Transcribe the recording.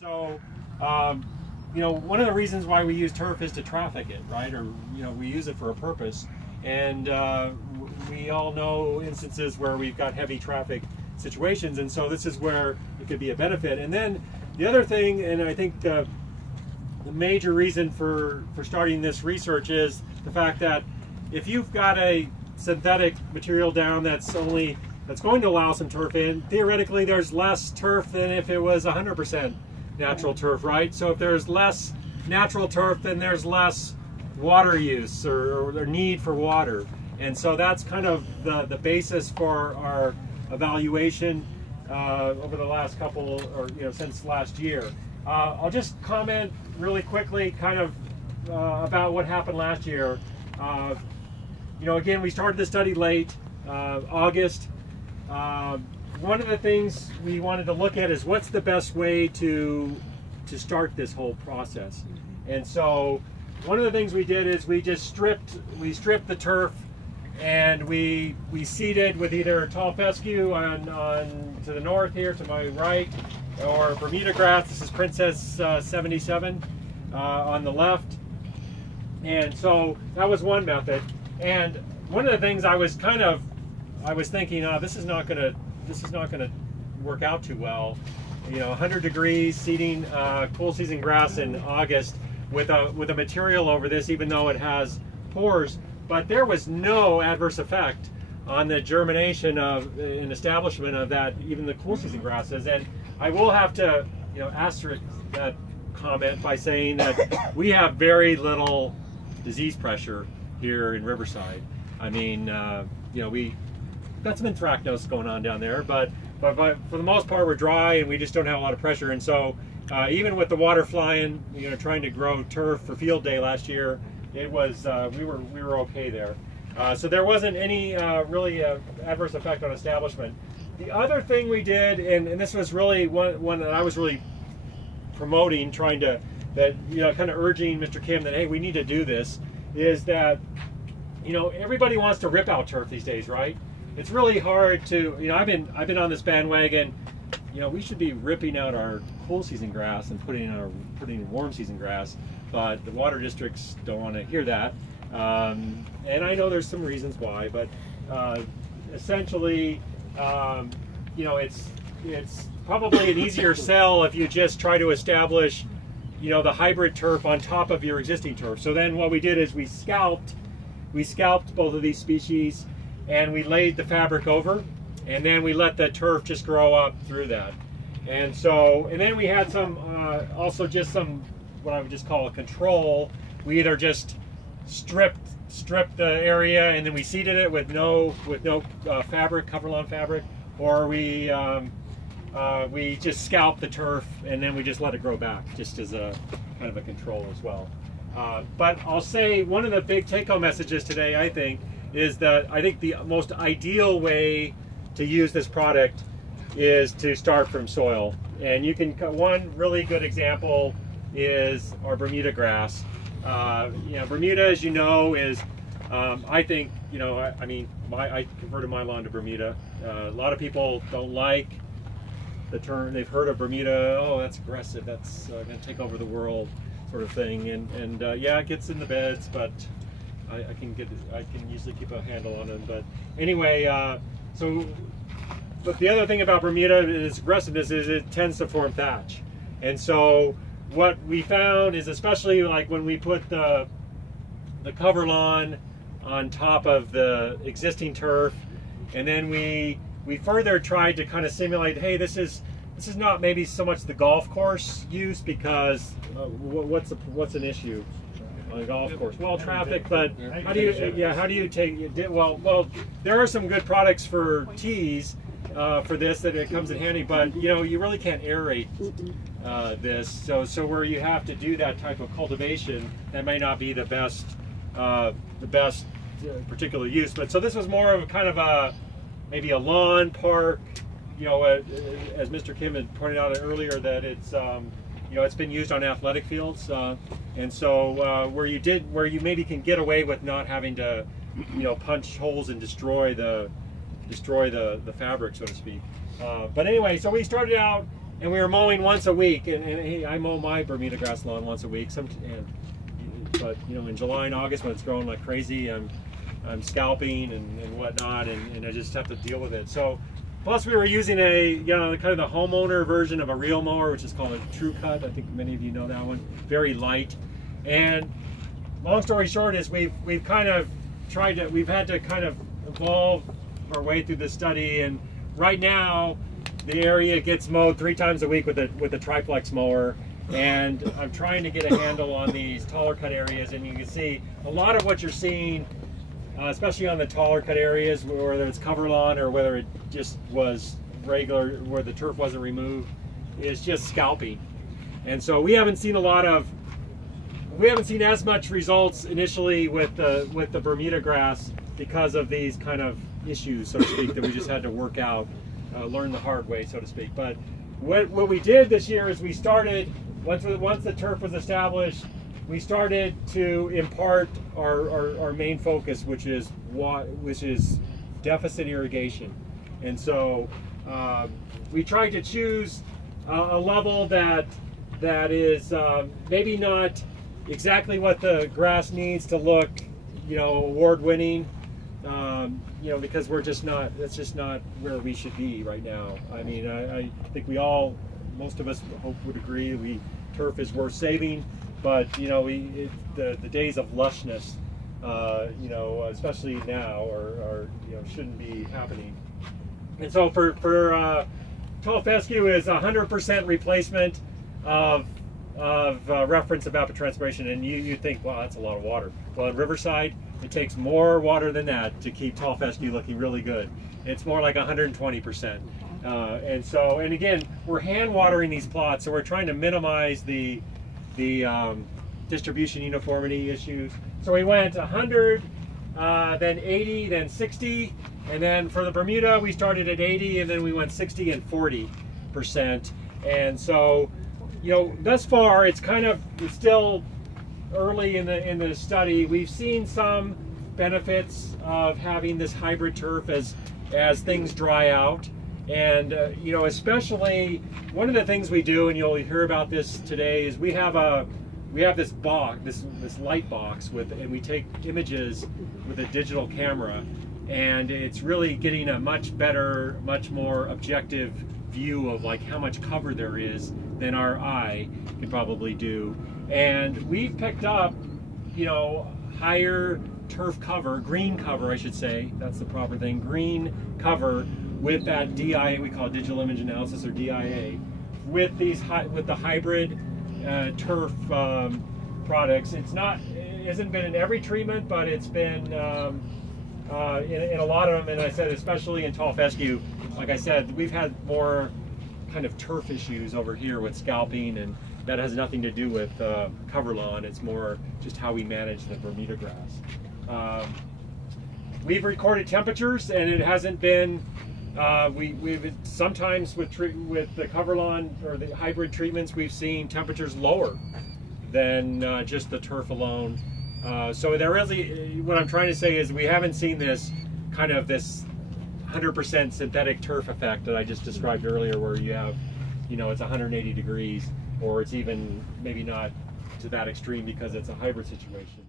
So, one of the reasons why we use turf is to traffic it, right? Or, we use it for a purpose. And we all know instances where we've got heavy traffic situations, and so this is where it could be a benefit. And then the other thing, and I think the major reason for starting this research is the fact that if you've got a synthetic material down that's going to allow some turf in, theoretically there's less turf than if it was 100% natural turf, right? So if there's less natural turf, then there's less water use or need for water. And so that's kind of the basis for our evaluation over the last couple, or since last year. I'll just comment really quickly kind of about what happened last year. Again, we started the study late, August. One of the things we wanted to look at is what's the best way to start this whole process. And so one of the things we did is we stripped the turf, and we seeded with either tall fescue on to the north here to my right, or Bermuda grass. This is Princess 77 on the left. And so that was one method. And one of the things I was thinking, this is not gonna work out too well. 100 degrees seeding cool season grass in August with a material over this, even though it has pores. But there was no adverse effect on the germination and establishment of that, even the cool season grasses. And I will have to, asterisk that comment by saying that we have very little disease pressure here in Riverside. I mean, we got some anthracnose going on down there, but for the most part we're dry and we just don't have a lot of pressure. And so even with the water flying, trying to grow turf for field day last year, it was we were okay there. So there wasn't any really adverse effect on establishment. The other thing we did, and this was really one that I was really promoting, kind of urging Mr. Kim that, hey, we need to do this, is that everybody wants to rip out turf these days, right? It's really hard to, I've been on this bandwagon. We should be ripping out our cool season grass and putting in warm season grass, but the water districts don't want to hear that. And I know there's some reasons why, but essentially, it's probably an easier sell if you just try to establish, the hybrid turf on top of your existing turf. So then what we did is we scalped both of these species, and we laid the fabric over, and then we let the turf just grow up through that. And then we had some, also just some, what I would just call a control. We either just stripped the area and then we seeded it with no fabric, cover lawn fabric, or we just scalped the turf and then we just let it grow back, just as a kind of a control as well. But I'll say one of the big take-home messages today, I think, is that I think the most ideal way to use this product is to start from soil. And one really good example is our Bermuda grass. Bermuda, as you know, is, I think, I converted my lawn to Bermuda. A lot of people don't like the term. They've heard of Bermuda. Oh, that's aggressive. That's going to take over the world, sort of thing. And yeah, it gets in the beds, but I can usually keep a handle on them. But anyway, but the other thing about Bermuda is aggressiveness is it tends to form thatch. And so what we found is, especially like when we put the cover lawn on top of the existing turf, and then we further tried to kind of simulate, hey, this is not maybe so much the golf course use, because what's an issue on a golf course? Well, traffic, but how do you take, well, there are some good products for tees for this that it comes in handy, but you really can't aerate this, so where you have to do that type of cultivation, that may not be the best particular use. But so this was more of a kind of maybe a lawn park, as Mr. Kim had pointed out earlier, that it's it's been used on athletic fields, and so where you maybe can get away with not having to punch holes and destroy the fabric, so to speak. But anyway, so we started out and we were mowing once a week, and hey, I mow my Bermuda grass lawn once a week. But you know, in July and August when it's growing like crazy, I'm scalping and whatnot, and I just have to deal with it. So, plus we were using kind of the homeowner version of a reel mower, which is called a True Cut. I think many of you know that one. Very light. And long story short is we've had to kind of evolve our way through this study, and right now the area gets mowed 3 times a week with a triplex mower, and I'm trying to get a handle on these taller cut areas. And you can see a lot of what you're seeing, especially on the taller cut areas, whether it's cover lawn or whether it just was regular where the turf wasn't removed, is just scalping. And so we haven't seen as much results initially with the Bermuda grass because of these kind of issues, so to speak, that we just had to work out, learn the hard way, so to speak. But what we did this year is we started, once the turf was established, we started to impart our main focus, which is deficit irrigation. And so we tried to choose a level that is maybe not exactly what the grass needs to look, you know, award-winning, you know, because that's just not where we should be right now. I mean, I think most of us would agree, turf is worth saving, but you know, the days of lushness, you know, especially now, are you know, shouldn't be happening. And so for tall fescue is 100% replacement of reference evapotranspiration, and you think, wow, that's a lot of water. Well, at Riverside, it takes more water than that to keep tall fescue looking really good. It's more like 120%. And again, we're hand watering these plots, so we're trying to minimize the distribution uniformity issues. So we went 100, then 80, then 60, and then for the Bermuda we started at 80, and then we went 60 and 40%. And so, you know, thus far it's still early in the study. We've seen some benefits of having this hybrid turf as things dry out. And you know, especially one of the things we do, and you'll hear about this today, is we have this box, this light box and we take images with a digital camera, and it's really getting a much better, much more objective view of like how much cover there is than our eye can probably do. And we've picked up, you know, higher turf cover, green cover I should say, that's the proper thing, green cover with that DIA, we call it digital image analysis, or DIA, with the hybrid turf products. It hasn't been in every treatment, but it's been in a lot of them. And I said, especially in tall fescue, like I said, we've had more kind of turf issues over here with scalping, and that has nothing to do with cover lawn. It's more just how we manage the Bermuda grass. We've recorded temperatures, and it hasn't been. We've sometimes with the cover lawn or the hybrid treatments, we've seen temperatures lower than just the turf alone. So there really, what I'm trying to say is we haven't seen this 100% synthetic turf effect that I just described earlier, where you have, you know, it's 180 degrees, or it's even maybe not to that extreme because it's a hybrid situation.